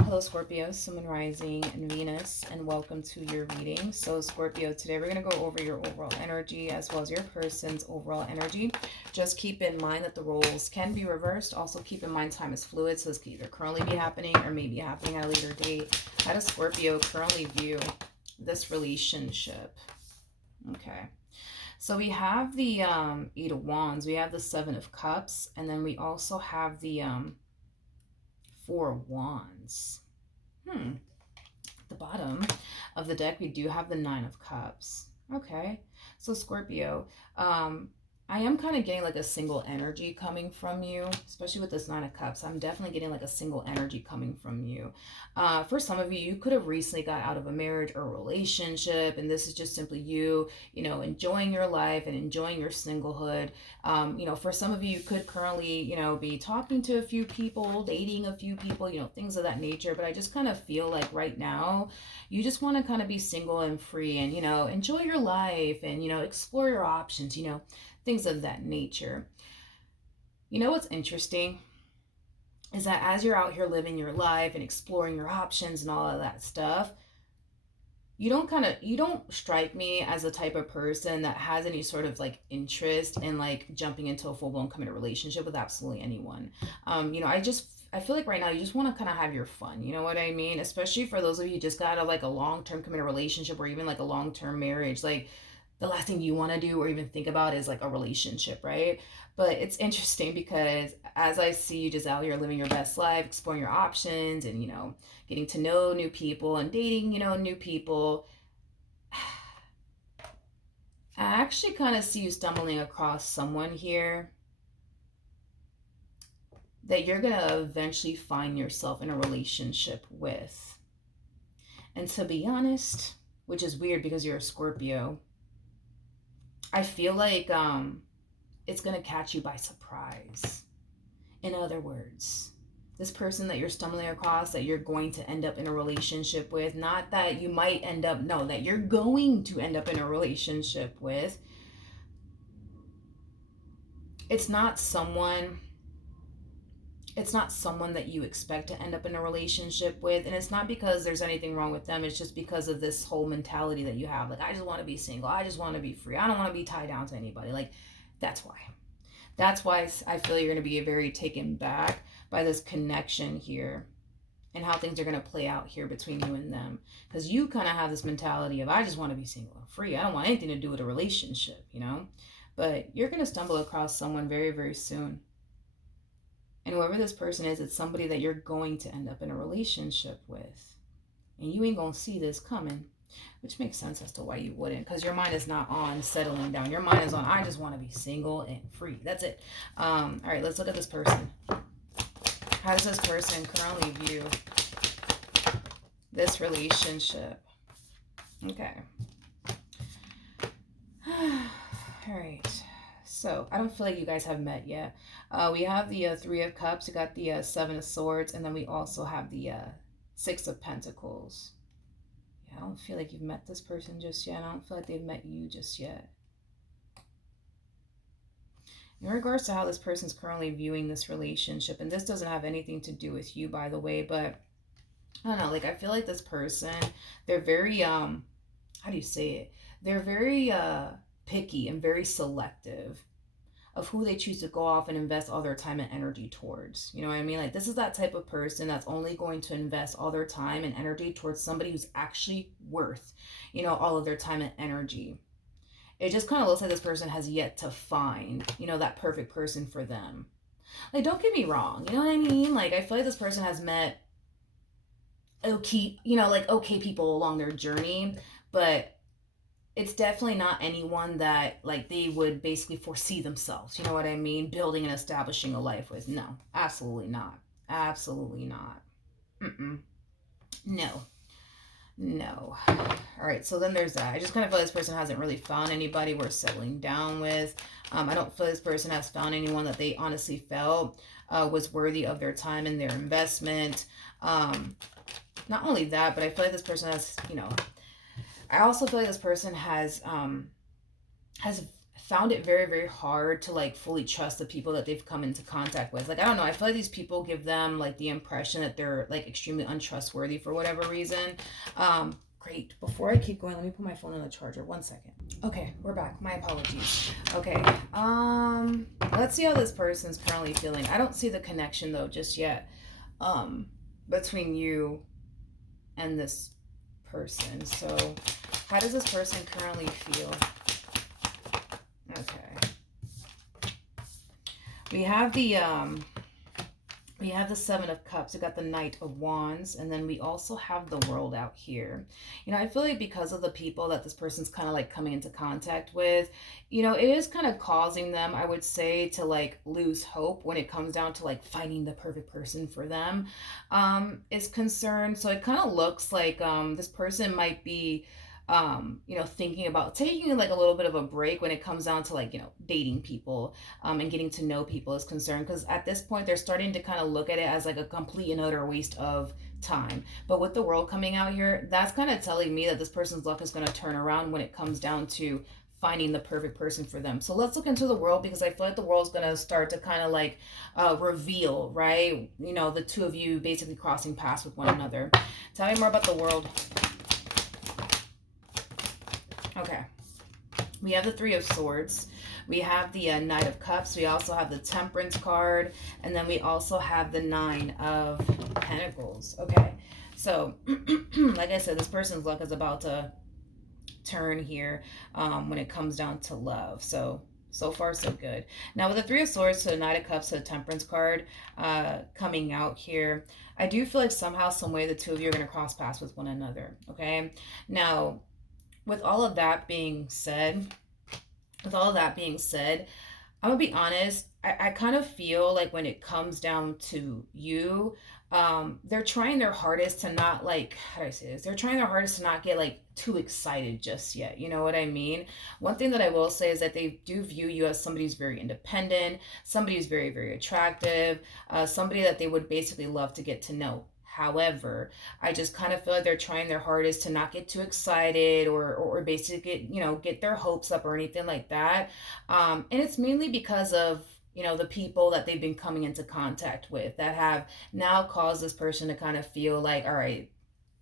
Hello, Scorpio, Sun, Moon, Rising, and Venus, and welcome to your reading. So, Scorpio, today we're going to go over your overall energy as well as your person's overall energy. Just keep in mind that the roles can be reversed. Also, keep in mind time is fluid, so this could either currently be happening or maybe happening at a later date. How does Scorpio currently view this relationship? Okay. So we have the Eight of Wands, we have the Seven of Cups, and then we also have the Four of Wands. The bottom of the deck, we do have the Nine of Cups. Okay, so Scorpio, I am kind of getting like a single energy coming from you, especially with this Nine of Cups. I'm definitely getting like a single energy coming from you. For some of you, you could have recently got out of a marriage or a relationship, and this is just simply you, enjoying your life and enjoying your singlehood. For some of you, you could currently, be talking to a few people, dating a few people, things of that nature. But I just kind of feel like right now, you just want to kind of be single and free and, enjoy your life and, explore your options, things of that nature. You know what's interesting is that as you're out here living your life and exploring your options and all of that stuff, you don't strike me as the type of person that has any sort of like interest in like jumping into a full-blown committed relationship with absolutely anyone. I feel like right now you just want to kind of have your fun, you know what I mean? Especially for those of you who just got out of like a long-term committed relationship or even like a long-term marriage. Like, the last thing you want to do or even think about is like a relationship, right? But it's interesting because as I see you just out here living your best life, exploring your options and, getting to know new people and dating, new people, I actually kind of see you stumbling across someone here that you're going to eventually find yourself in a relationship with. And to be honest, which is weird because you're a Scorpio, I feel like it's going to catch you by surprise. In other words, this person that you're stumbling across, that you're going to end up in a relationship with, not that you might end up, no, that you're going to end up in a relationship with, it's not someone that you expect to end up in a relationship with. And it's not because there's anything wrong with them. It's just because of this whole mentality that you have. Like, I just want to be single. I just want to be free. I don't want to be tied down to anybody. Like, that's why. That's why I feel you're going to be very taken back by this connection here and how things are going to play out here between you and them. Because you kind of have this mentality of, I just want to be single and free. I don't want anything to do with a relationship, But you're going to stumble across someone very, very soon. And whoever this person is, it's somebody that you're going to end up in a relationship with. And you ain't going to see this coming. Which makes sense as to why you wouldn't, because your mind is not on settling down. Your mind is on, I just want to be single and free. That's it. All right, let's look at this person. How does this person currently view this relationship? Okay. All right. So I don't feel like you guys have met yet. We have the Three of Cups. We got the Seven of Swords, and then we also have the Six of Pentacles. I don't feel like you've met this person just yet. I don't feel like they've met you just yet. In regards to how this person's currently viewing this relationship, and this doesn't have anything to do with you, by the way, but I don't know, like I feel like this person, they're very, how do you say it? They're very picky and very selective of who they choose to go off and invest all their time and energy towards. You know what I mean? Like, this is that type of person that's only going to invest all their time and energy towards somebody who's actually worth, all of their time and energy. It just kind of looks like this person has yet to find, that perfect person for them. Like, don't get me wrong. You know what I mean? Like, I feel like this person has met okay, okay people along their journey, but it's definitely not anyone that like they would basically foresee themselves, you know what I mean, building and establishing a life with. No, absolutely not. Absolutely not. No. All right, so then there's that. I just kind of feel this person hasn't really found anybody worth settling down with. I don't feel this person has found anyone that they honestly felt was worthy of their time and their investment. Not only that, but I feel like this person has, I also feel like this person has found it very, very hard to like fully trust the people that they've come into contact with. Like, I don't know, I feel like these people give them like the impression that they're like extremely untrustworthy for whatever reason. Great. Before I keep going, let me put my phone on the charger. 1 second. Okay, we're back. My apologies. Okay. Let's see how this person's currently feeling. I don't see the connection though just yet. Between you and this person. So, how does this person currently feel? Okay. We have the Seven of Cups. We got the Knight of Wands, and then we also have the World out here. You know, I feel like because of the people that this person's kind of like coming into contact with, you know, it is kind of causing them, I would say, to like lose hope when it comes down to like finding the perfect person for them is concerned. So it kind of looks like this person might be you know, thinking about taking like a little bit of a break when it comes down to like, you know, dating people and getting to know people is concerned. Because at this point, they're starting to kind of look at it as like a complete and utter waste of time. But with the World coming out here, that's kind of telling me that this person's luck is going to turn around when it comes down to finding the perfect person for them. So let's look into the World, because I feel like the World's going to start to kind of like reveal, right? You know, the two of you basically crossing paths with one another. Tell me more about the World. Okay, we have the Three of Swords. We have the Knight of Cups. We also have the Temperance card. And then we also have the Nine of Pentacles. Okay, so like I said, this person's luck is about to turn here when it comes down to love. So far, so good. Now, with the Three of Swords to the Knight of Cups to the Temperance card coming out here, I do feel like somehow, some way, the two of you are going to cross paths with one another. Okay, now, with all of that being said, I'm gonna be honest, I kind of feel like when it comes down to you, they're trying their hardest to not like, how do I say this? They're trying their hardest to not get like too excited just yet. You know what I mean? One thing that I will say is that they do view you as somebody who's very independent, somebody who's very, very attractive, somebody that they would basically love to get to know. However, I just kind of feel like they're trying their hardest to not get too excited or basically get, you know, get their hopes up or anything like that. And it's mainly because of, you know, the people that they've been coming into contact with that have now caused this person to kind of feel like, all right,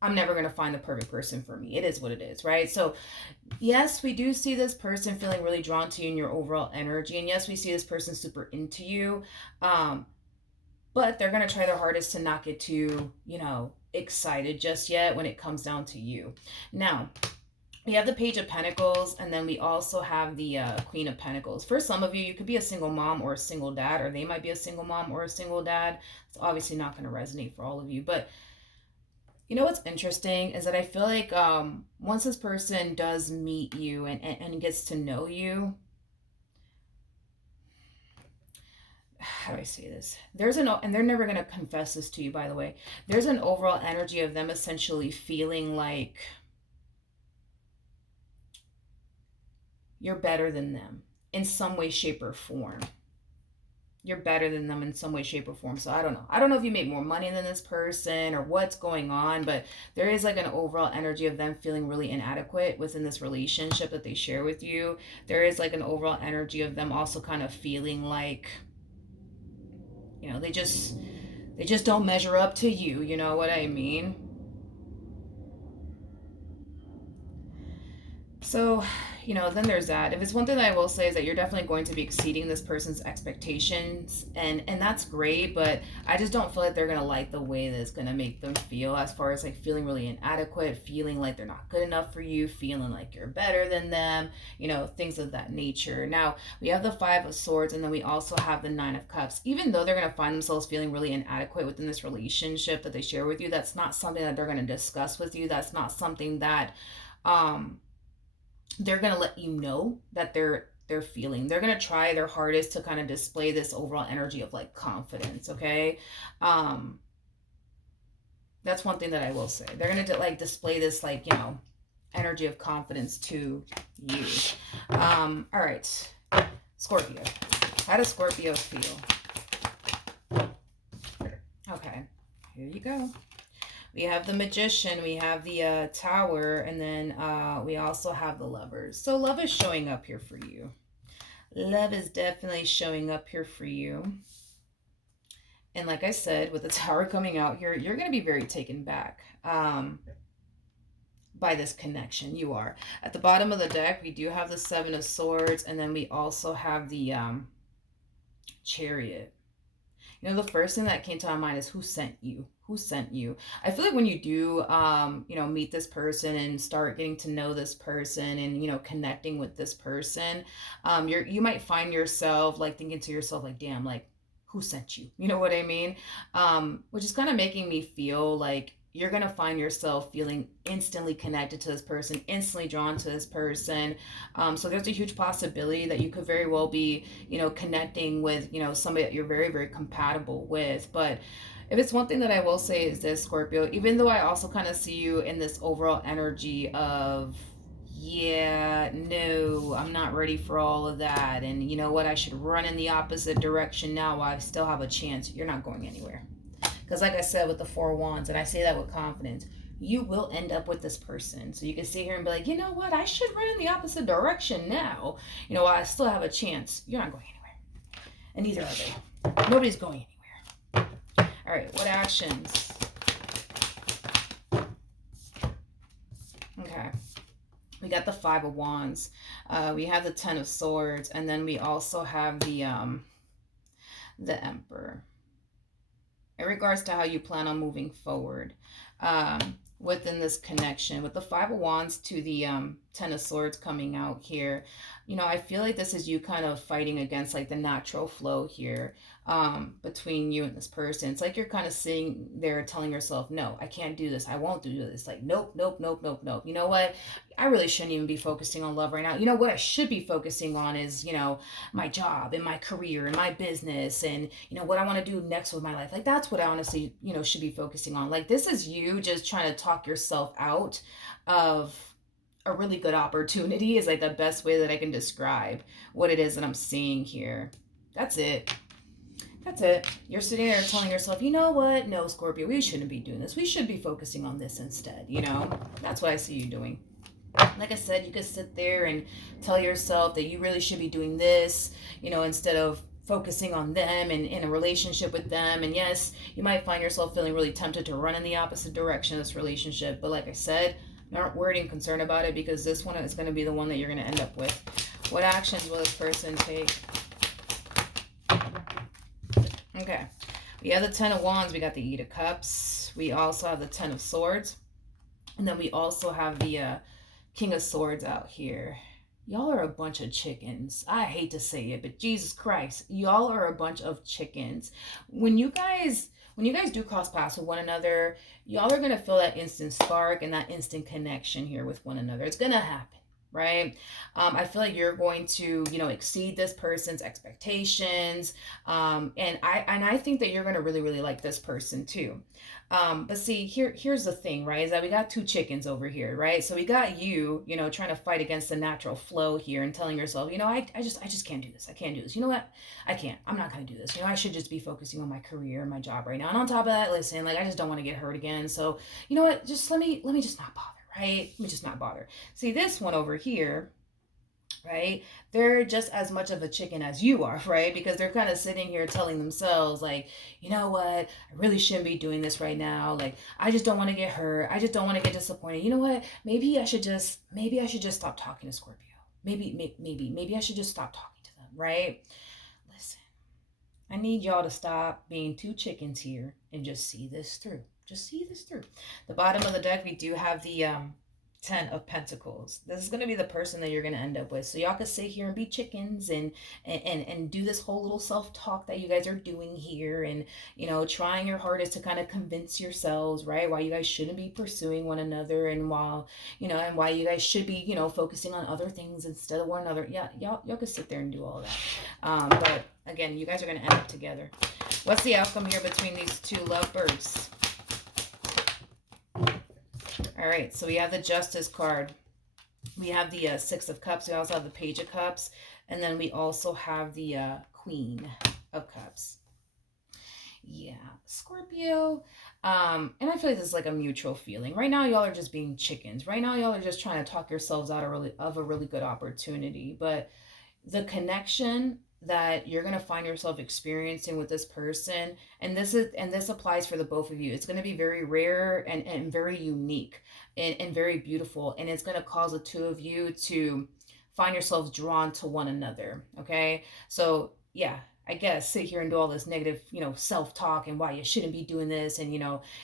I'm never going to find the perfect person for me. It is what it is, right? So yes, we do see this person feeling really drawn to you in your overall energy. And yes, we see this person super into you. But they're going to try their hardest to not get too, you know, excited just yet when it comes down to you. Now, we have the Page of Pentacles, and then we also have the Queen of Pentacles. For some of you, you could be a single mom or a single dad, or they might be a single mom or a single dad. It's obviously not going to resonate for all of you. But you know what's interesting is that I feel like once this person does meet you and gets to know you, how do I say this? And they're never going to confess this to you, by the way. There's an overall energy of them essentially feeling like you're better than them in some way, shape, or form. You're better than them in some way, shape, or form. So I don't know. I don't know if you make more money than this person or what's going on, but there is like an overall energy of them feeling really inadequate within this relationship that they share with you. There is like an overall energy of them also kind of feeling like, you know, they just don't measure up to you. You know what I mean? So, you know, then there's that. If it's one thing that I will say is that you're definitely going to be exceeding this person's expectations, and that's great, but I just don't feel like they're going to like the way that it's going to make them feel, as far as like feeling really inadequate, feeling like they're not good enough for you, feeling like you're better than them, you know, things of that nature. Now, we have the Five of Swords, and then we also have the Nine of Cups. Even though they're going to find themselves feeling really inadequate within this relationship that they share with you, that's not something that they're going to discuss with you. That's not something that they're going to let you know that they're feeling. They're going to try their hardest to kind of display this overall energy of like confidence. Okay. That's one thing that I will say. They're going to like display this, like, you know, energy of confidence to you. All right. Scorpio. How does Scorpio feel? Okay. Here you go. We have the Magician, we have the Tower, and then we also have the Lovers. So love is showing up here for you. Love is definitely showing up here for you. And like I said, with the Tower coming out here, you're going to be very taken back by this connection. You are. At the bottom of the deck, we do have the Seven of Swords, and then we also have the Chariot. You know, the first thing that came to my mind is who sent you? Who sent you? I feel like when you do, you know, meet this person and start getting to know this person and, you know, connecting with this person, you might find yourself like thinking to yourself, like, damn, like, who sent you? You know what I mean? Which is kind of making me feel like you're going to find yourself feeling instantly connected to this person, instantly drawn to this person. So there's a huge possibility that you could very well be, you know, connecting with, you know, somebody that you're very, very compatible with. But if it's one thing that I will say is this, Scorpio, even though I also kind of see you in this overall energy of, yeah, no, I'm not ready for all of that. And you know what? I should run in the opposite direction now while I still have a chance. You're not going anywhere. Because like I said with the Four Wands, and I say that with confidence, you will end up with this person. So you can sit here and be like, you know what? I should run in the opposite direction now. You know, while I still have a chance. You're not going anywhere. And neither are they. Nobody's going anywhere. All right, what actions? Okay. We got the Five of Wands. We have the Ten of Swords. And then we also have the Emperor. In regards to how you plan on moving forward within this connection, with the Five of Wands to the Ten of Swords coming out here, you know, I feel like this is you kind of fighting against like the natural flow here between you and this person. It's like you're kind of sitting there telling yourself, no, I can't do this. I won't do this. Like, nope, nope, nope, nope, nope. You know what? I really shouldn't even be focusing on love right now. You know what I should be focusing on is, you know, my job and my career and my business and, you know, what I want to do next with my life. Like, that's what I honestly, you know, should be focusing on. Like, this is you just trying to talk yourself out of a really good opportunity is like the best way that I can describe what it is that I'm seeing here. That's it. That's it. You're sitting there telling yourself, you know what? No, Scorpio, we shouldn't be doing this. We should be focusing on this instead. You know, that's what I see you doing. Like I said, you could sit there and tell yourself that you really should be doing this, you know, instead of focusing on them and in a relationship with them. And yes, you might find yourself feeling really tempted to run in the opposite direction of this relationship. But like I said, not worried and concerned about it because this one is going to be the one that you're going to end up with. What actions will this person take? Okay. We have the Ten of Wands. We got the Eight of Cups. We also have the Ten of Swords. And then we also have the King of Swords out here. Y'all are a bunch of chickens. I hate to say it, but Jesus Christ, y'all are a bunch of chickens. When you guys do cross paths with one another, y'all are going to feel that instant spark and that instant connection here with one another. It's going to happen, right? I feel like you're going to, you know, exceed this person's expectations. And I think that you're going to really, really like this person too. But see, here's the thing, right? Is that we got two chickens over here, right? So we got you, you know, trying to fight against the natural flow here and telling yourself, you know, I just can't do this. I can't do this. You know what? I can't. I'm not going to do this. You know, I should just be focusing on my career and my job right now. And on top of that, listen, like I just don't want to get hurt again. So, you know what? Just let me just not bother, right? Let me just not bother. See, this one over here, right? They're just as much of a chicken as you are, right? Because they're kind of sitting here telling themselves like, you know what? I really shouldn't be doing this right now. Like, I just don't want to get hurt. I just don't want to get disappointed. You know what? Maybe I should just stop talking to Scorpio. Maybe I should just stop talking to them, right? Listen, I need y'all to stop being two chickens here and just see this through. Just see this through. The bottom of the deck, we do have the Ten of Pentacles. This is going to be the person that you're going to end up with. So y'all can sit here and be chickens and do this whole little self-talk that you guys are doing here and, you know, trying your hardest to kind of convince yourselves, right, why you guys shouldn't be pursuing one another and while, you know, and why you guys should be, you know, focusing on other things instead of one another. Yeah, y'all can sit there and do all that. But again, you guys are going to end up together. What's the outcome here between these two lovebirds? All right, so we have the Justice card. We have the Six of Cups. We also have the Page of Cups. And then we also have the Queen of Cups. Yeah, Scorpio. And I feel like this is like a mutual feeling. Right now, y'all are just being chickens. Right now, y'all are just trying to talk yourselves out of a really good opportunity. But the connection that you're going to find yourself experiencing with this person, and this applies for the both of you, it's going to be very rare and very unique and very beautiful, and it's going to cause the two of you to find yourselves drawn to one another. Okay, so yeah, I guess sit here and do all this negative, self-talk and why you shouldn't be doing this, and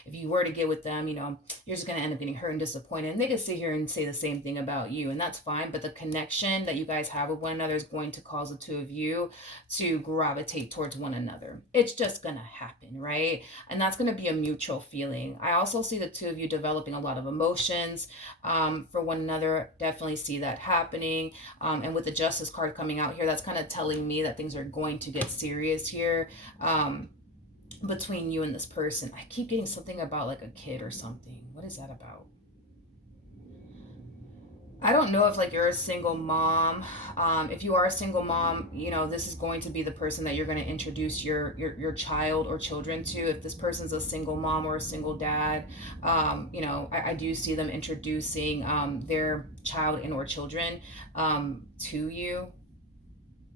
if you were to get with them, you're just going to end up getting hurt and disappointed. And they could sit here and say the same thing about you, and that's fine. But the connection that you guys have with one another is going to cause the two of you to gravitate towards one another. It's just going to happen, right? And that's going to be a mutual feeling. I also see the two of you developing a lot of emotions for one another. Definitely see that happening. And with the Justice card coming out here, that's kind of telling me that things are going to get serious here. Between you and this person. I keep getting something about like a kid or something. What is that about? I don't know if like you're a single mom. If you are a single mom, this is going to be the person that you're going to introduce your child or children to. If this person's a single mom or a single dad, I do see them introducing their child and or children to you.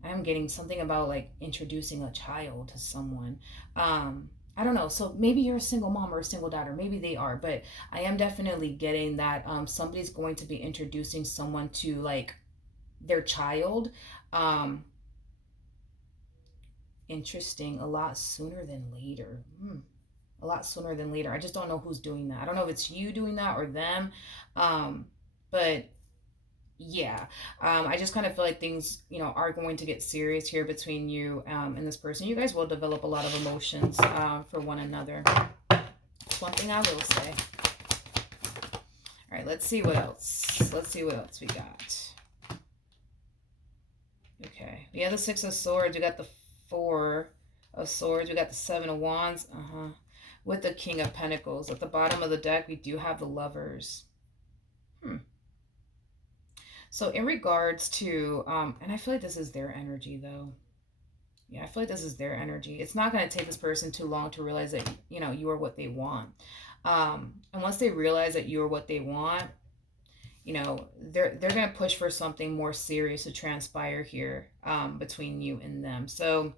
I'm getting something about like introducing a child to someone. I don't know. So maybe you're a single mom or a single dad, or maybe they are, but I am definitely getting that somebody's going to be introducing someone to like their child. Um, Interesting. A lot sooner than later. A lot sooner than later. I just don't know who's doing that. I don't know if it's you doing that or them. But yeah, I just kind of feel like things, are going to get serious here between you and this person. You guys will develop a lot of emotions for one another. That's one thing I will say. All right, let's see what else. Let's see what else we got. Okay, we have the Six of Swords. We got the Four of Swords. We got the Seven of Wands. With the King of Pentacles. At the bottom of the deck, we do have the Lovers. So in regards to, and I feel like this is their energy though. Yeah, I feel like this is their energy. It's not going to take this person too long to realize that, you are what they want. And once they realize that you are what they want, they're going to push for something more serious to transpire here between you and them. So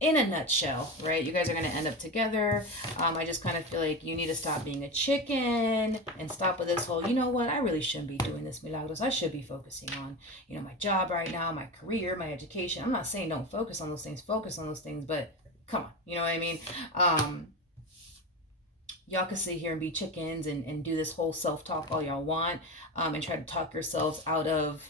in a nutshell, right? You guys are going to end up together. I just kind of feel like you need to stop being a chicken and stop with this whole, you know what, I really shouldn't be doing this, Milagros. I should be focusing on, my job right now, my career, my education. I'm not saying don't focus on those things, but come on, you know what I mean? Y'all can sit here and be chickens and do this whole self-talk all y'all want and try to talk yourselves out of,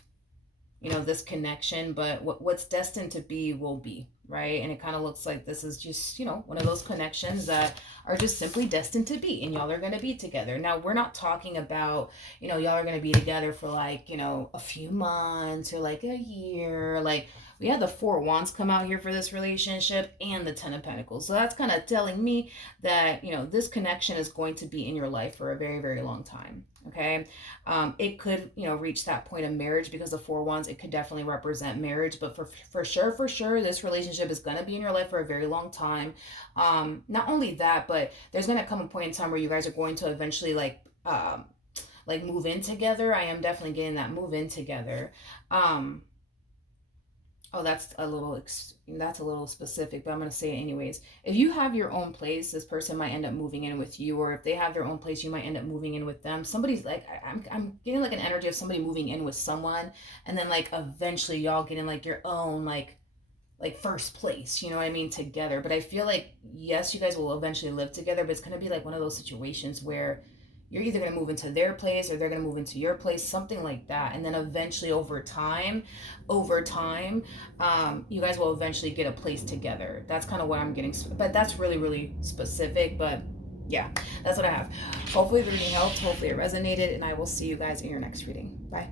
this connection, but what's destined to be will be, right? And it kind of looks like this is just, one of those connections that are just simply destined to be, and y'all are going to be together. Now, we're not talking about, y'all are going to be together for like, a few months or like a year. Like, we had the Four of Wands come out here for this relationship and the Ten of Pentacles. So that's kind of telling me that, this connection is going to be in your life for a very, very long time. Okay. It could, reach that point of marriage, because the Four of Wands, it could definitely represent marriage, but for sure, this relationship is going to be in your life for a very long time. Not only that, but there's going to come a point in time where you guys are going to eventually like move in together. I am definitely getting that move in together. Oh, that's a little specific, but I'm going to say it anyways. If you have your own place, this person might end up moving in with you, or if they have their own place, you might end up moving in with them. Somebody's like, I'm getting like an energy of somebody moving in with someone, and then like eventually y'all getting like your own like first place, you know what I mean, together. But I feel like, yes, you guys will eventually live together, but it's going to be like one of those situations where you're either going to move into their place or they're going to move into your place, something like that. And then eventually over time, you guys will eventually get a place together. That's kind of what I'm getting, but that's really, really specific. But yeah, that's what I have. Hopefully the reading helped. Hopefully it resonated, and I will see you guys in your next reading. Bye.